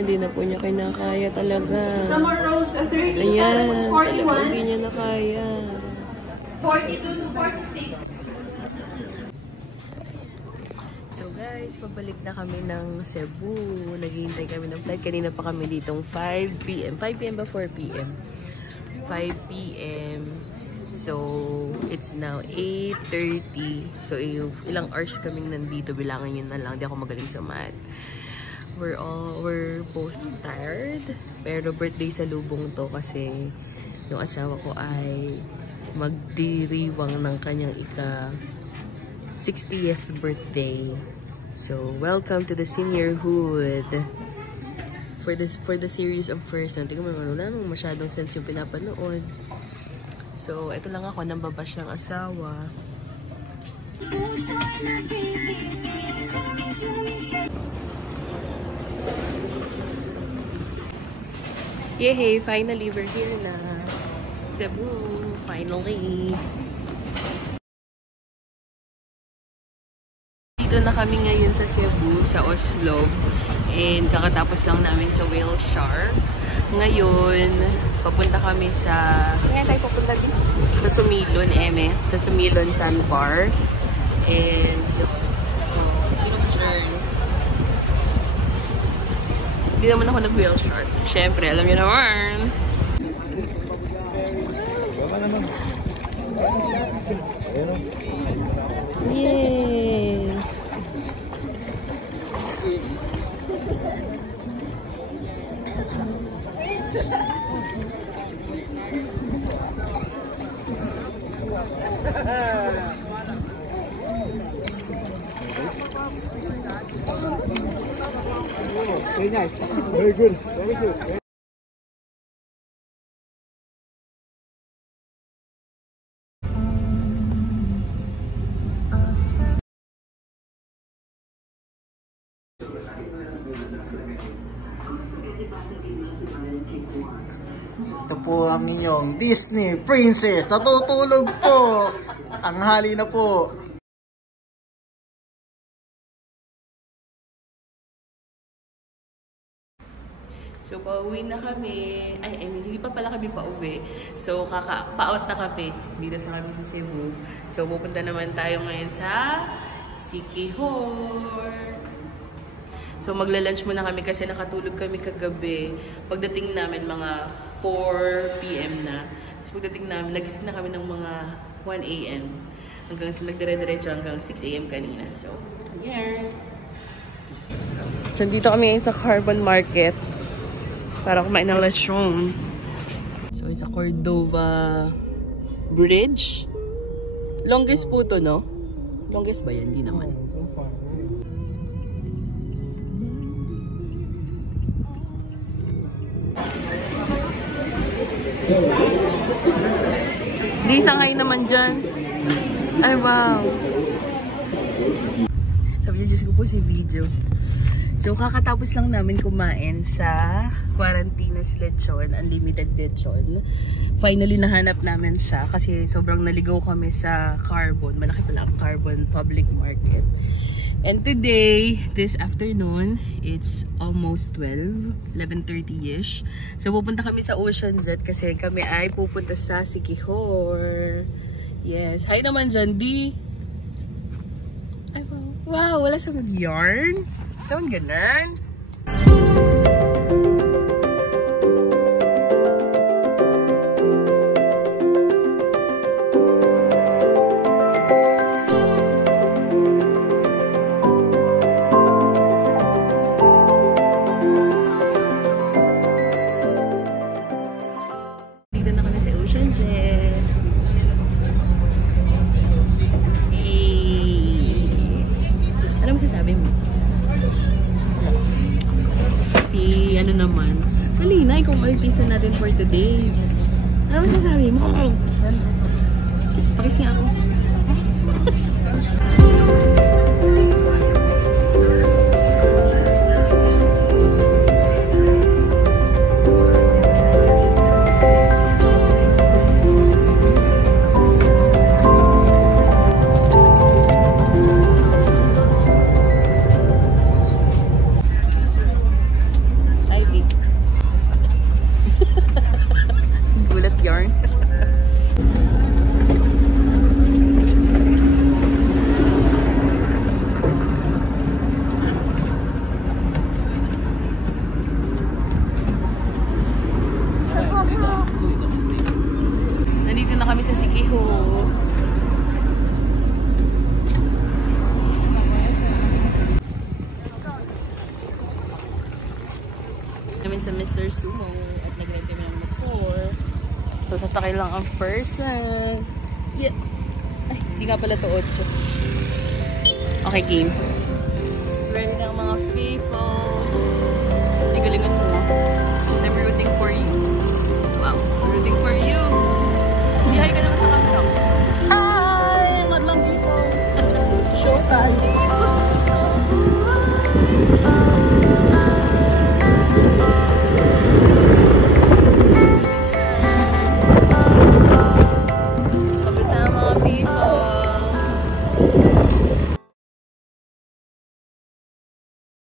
Hindi na po niya kinakaya talaga. Summer Rose 30, ayan, 41. Hindi niya na kaya. 42 to 46. So guys, pabalik na kami ng Cebu. Naghihintay kami ng flight. Kanina pa kami ditong 5 p.m. 5 p.m. ba 4 p.m.? 5 p.m. So, it's now 8:30. So, ilang hours kaming nandito. Bilangan yun na lang. Di ako magaling sa math. We're both tired. Pero birthday sa lubong to kasi yung asawa ko ay magdiriwang ng kanyang 60th birthday. So, welcome to the seniorhood. For the series of first, tingnan mo, wala namang masyadong sense yung pinapanood. So, ito lang ako, nambabash ng asawa. Yay! Finally, we're here na. Cebu, finally. Dito na kami ngayon sa Cebu, sa Oslo. And kakatapos lang namin sa Whale Shark. Ngayon, papunta kami sa... Saan nga tayo papunta din? Sa Sumilon, Sa Sumilon Sandbar. And... sino ba dyan? Hindi naman ako nag-Whale Shark. Siyempre, alam niyo naman. Yay! Very nice. Very good. Very good. Ito po ang inyong Disney Princess. Natutulog po. Ang hali na po. So, pauwi na kami. I mean, hindi pa pala kami pauwi. So, pa-out na kami. Dito sa kami sa Cebu. So, pupunta naman tayo ngayon sa Siquijor. So, magla-lunch muna kami kasi nakatulog kami kagabi. Pagdating namin, mga 4 p.m. na. Tapos pagdating namin, nagising na kami ng mga 1 a.m. Hanggang nagdire-diretso hanggang 6 a.m. kanina. So, yeah. So, dito kami ngayon sa Carbon Market. Para kumain ng lechon. So, it's a Cordova Bridge. Longest po to, no? Longest ba yan? Hindi naman. Di sangay naman dyan. Ay, wow. Sabi niyo, Diyos ko po si video. So, kakatapos lang namin kumain sa Quarantinas Lechon, Unlimited Lechon. Finally, nahanap namin siya kasi sobrang naligaw kami sa Carbon. Malaki pala ang Carbon Public Market. And today, this afternoon, it's almost 11:30-ish. So, pupunta kami sa Ocean Jet kasi kami ay pupunta sa Siquijor. Yes. Hi naman dyan, Di. Ay, wow, wala sa yarn. Don't ganun. Dito na kami sa Ocean Jet. Hey. Ano masasabi mo? Ano naman, Malina, ikaw artista natin for today. Ano masasabi mo? Pakis nga ako. namin sa Mr. Sumo at nag-rent kami ng motor. So, sasakay lang ang person. Yeah. Ay, hindi nga pala to 8. Okay, game. Ready na ang mga people.